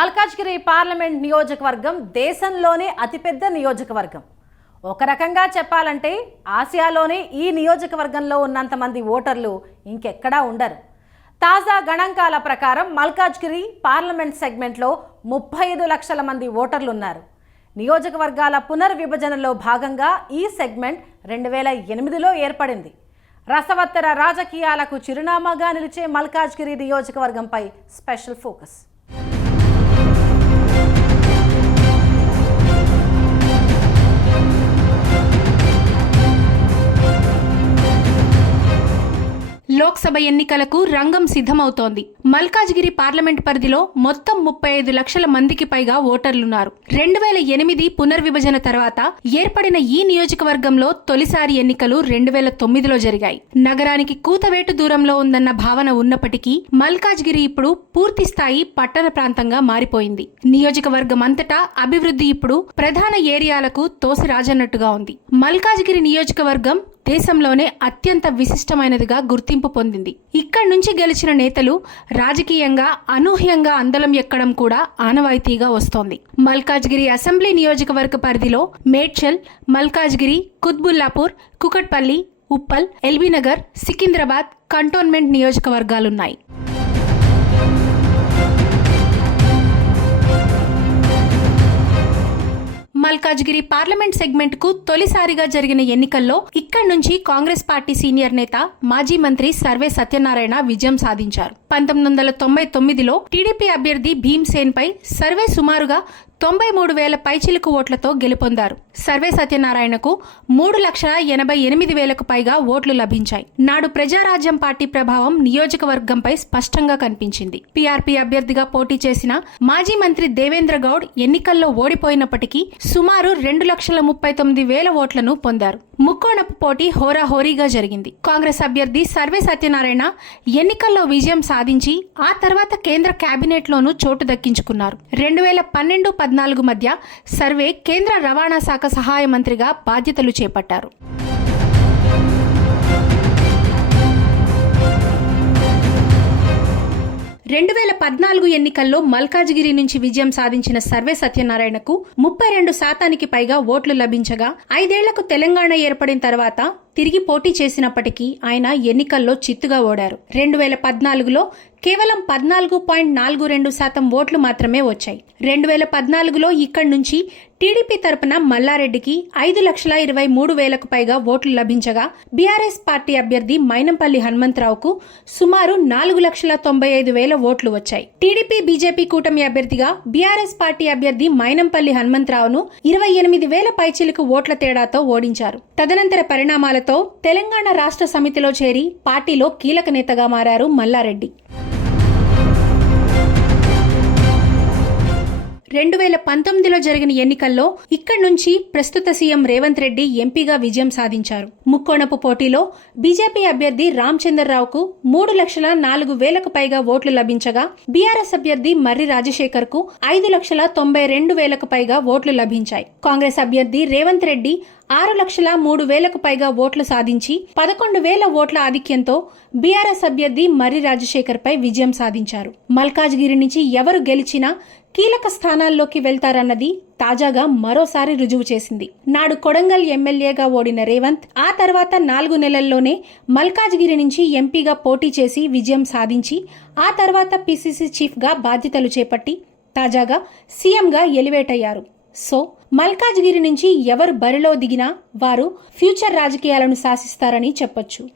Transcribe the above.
Malkajgiri parliament నియోజకవర్గం దేశంలోనే అతిపెద్ద నియోజకవర్గం. ఒక రకంగా చెప్పాలంటే ఆసియాలోనే ఈ నియోజకవర్గంలో ఉన్నంతమంది ఓటర్లు ఇంకెక్కడా ఉండరు. తాజా గణాంకాల ప్రకారం మల్కాజ్గిరి పార్లమెంట్ సెగ్మెంట్లో ముప్పై ఐదు లక్షల మంది ఓటర్లు ఉన్నారు నియోజకవర్గాల పునర్విభజనలో భాగంగా ఈ సెగ్మెంట్ రెండు వేల ఎనిమిదిలో ఏర్పడింది. రసవత్తర రాజకీయాలకు చిరునామాగా నిలిచే మల్కాజ్గిరి నియోజకవర్గంపై స్పెషల్ ఫోకస్. లోక్సభ ఎన్నికలకు రంగం సిద్ధమవుతోంది. మల్కాజ్గిరి పార్లమెంట్ పరిధిలో మొత్తం ముప్పై ఐదు లక్షల మందికి పైగా ఓటర్లున్నారు. రెండు వేల ఎనిమిది పునర్విభజన తర్వాత ఏర్పడిన ఈ నియోజకవర్గంలో తొలిసారి ఎన్నికలు రెండు వేల తొమ్మిదిలో జరిగాయి. నగరానికి కూతవేటు దూరంలో ఉందన్న భావన ఉన్నప్పటికీ మల్కాజ్గిరి ఇప్పుడు పూర్తి స్థాయి పట్టణ ప్రాంతంగా మారిపోయింది. నియోజకవర్గం అంతటా అభివృద్ధి ఇప్పుడు ప్రధాన ఏరియాలకు తోసిరాజన్నట్టుగా ఉంది. మల్కాజ్గిరి నియోజకవర్గం దేశంలోనే అత్యంత విశిష్టమైనదిగా గుర్తింపు పొందింది. ఇక్కడి నుంచి గెలిచిన నేతలు రాజకీయంగా అనూహ్యంగా అందలం ఎక్కడం కూడా ఆనవాయితీగా వస్తోంది. మల్కాజ్గిరి అసెంబ్లీ నియోజకవర్గ పరిధిలో మేడ్చల్ మల్కాజ్గిరి కుత్బుల్లాపూర్ కుకట్పల్లి ఉప్పల్ ఎల్బీనగర్ సికింద్రాబాద్ కంటోన్మెంట్ నియోజకవర్గాలున్నాయి. మల్కాజ్గిరి పార్లమెంట్ సెగ్మెంట్కు తొలిసారిగా జరిగిన ఎన్నికల్లో ఇక్కడి నుంచి కాంగ్రెస్ పార్టీ సీనియర్ నేత మాజీ మంత్రి సర్వే సత్యనారాయణ విజయం సాధించారు. పంతొమ్మిది వందల తొంభై తొమ్మిదిలో టీడీపీ అభ్యర్థి భీమ్సేన్ పై సర్వే సుమారుగా తొంభై మూడు వేల పైచిలుకు ఓట్లతో గెలుపొందారు. సర్వే సత్యనారాయణకు మూడు లక్షల ఎనభై ఎనిమిది వేలకు పైగా ఓట్లు లభించాయి. నాడు ప్రజారాజ్యం పార్టీ ప్రభావం నియోజకవర్గంపై స్పష్టంగా కనిపించింది. పీఆర్పీ అభ్యర్థిగా పోటీ చేసిన మాజీ మంత్రి దేవేంద్ర గౌడ్ ఎన్నికల్లో ఓడిపోయినప్పటికీ సుమారు రెండు లక్షల ముప్పై తొమ్మిది వేల ఓట్లను పొందారు. ముక్కోణపు పోటీ హోరాహోరీగా జరిగింది. కాంగ్రెస్ అభ్యర్థి సర్వే సత్యనారాయణ ఎన్నికల్లో విజయం సాధించి ఆ తర్వాత కేంద్ర కేబినెట్లోనూ చోటు దక్కించుకున్నారు. రెండు వేల పన్నెండు పద్నాలుగు మధ్య సర్వే కేంద్ర రవాణా శాఖ సహాయ మంత్రిగా బాధ్యతలు చేపట్టారు. రెండు వేల పద్నాలుగు ఎన్నికల్లో మల్కాజ్గిరి నుంచి విజయం సాధించిన సర్వే సత్యనారాయణకు ముప్పై రెండు శాతానికి పైగా ఓట్లు లభించగా ఐదేళ్ళకు తెలంగాణ ఏర్పడిన తర్వాత తిరిగి పోటీ చేసినప్పటికీ ఆయన ఎన్నికల్లో చిత్తుగా ఓడారు. రెండు వేల పద్నాలుగులో కేవలం పద్నాలుగు పాయింట్ నాలుగు రెండు శాతం ఓట్లు మాత్రమే వచ్చాయి. రెండు వేల పద్నాలుగులో ఇక్కడి నుంచి టీడీపీ తరపున మల్లారెడ్డికి ఐదు లక్షల ఇరవై మూడు వేలకు పైగా ఓట్లు లభించగా బీఆర్ఎస్ పార్టీ అభ్యర్థి మైనంపల్లి హనుమంతరావుకు సుమారు నాలుగు లక్షల తొంభై ఐదు వేల ఓట్లు వచ్చాయి. టీడీపీ బీజేపీ కూటమి అభ్యర్థిగా బీఆర్ఎస్ పార్టీ అభ్యర్థి మైనంపల్లి హనుమంతరావును ఇరవై ఎనిమిది వేల పైచిలకు ఓట్ల తేడాతో ఓడించారు. తదనంతర పరిణామాలతో తెలంగాణ రాష్ట్ర సమితిలో చేరి పార్టీలో కీలక నేతగా మారారు మల్లారెడ్డి. రెండు వేల పంతొమ్మిదిలో జరిగిన ఎన్నికల్లో ఇక్కడి నుంచి ప్రస్తుత సీఎం రేవంత్ రెడ్డి ఎంపీగా విజయం సాధించారు. ముక్కోణపు పోటీలో బీజేపీ అభ్యర్థి రామచంద్రరావుకు మూడు లక్షల నాలుగు వేలకు పైగా ఓట్లు లభించగా బీఆర్ఎస్ అభ్యర్థి మర్రి రాజశేఖర్కు ఐదు లక్షల తొంభై రెండు వేలకు పైగా ఓట్లు లభించాయి. కాంగ్రెస్ అభ్యర్థి రేవంత్ రెడ్డి ఆరు లక్షల మూడు వేలకు పైగా ఓట్లు సాధించి పదకొండు వేల ఓట్ల ఆధిక్యంతో బీఆర్ఎస్ అభ్యర్థి మర్రి రాజశేఖర్ పై విజయం సాధించారు. మల్కాజ్గిరి నుంచి ఎవరు గెలిచినా కీలక స్థానాల్లోకి వెళ్తారన్నది తాజాగా మరోసారి రుజువు చేసింది. నాడు కొడంగల్ ఎమ్మెల్యేగా ఓడిన రేవంత్ ఆ తర్వాత నాలుగు నెలల్లోనే మల్కాజ్గిరి నుంచి ఎంపీగా పోటీ చేసి విజయం సాధించి ఆ తర్వాత పిసిసి చీఫ్గా బాధ్యతలు చేపట్టి తాజాగా సీఎంగా ఎలివేట్ అయ్యారు. సో మల్కాజ్గిరి నుంచి ఎవరు బరిలో దిగినా వారు ఫ్యూచర్ రాజకీయాలను శాసిస్తారని చెప్పొచ్చు.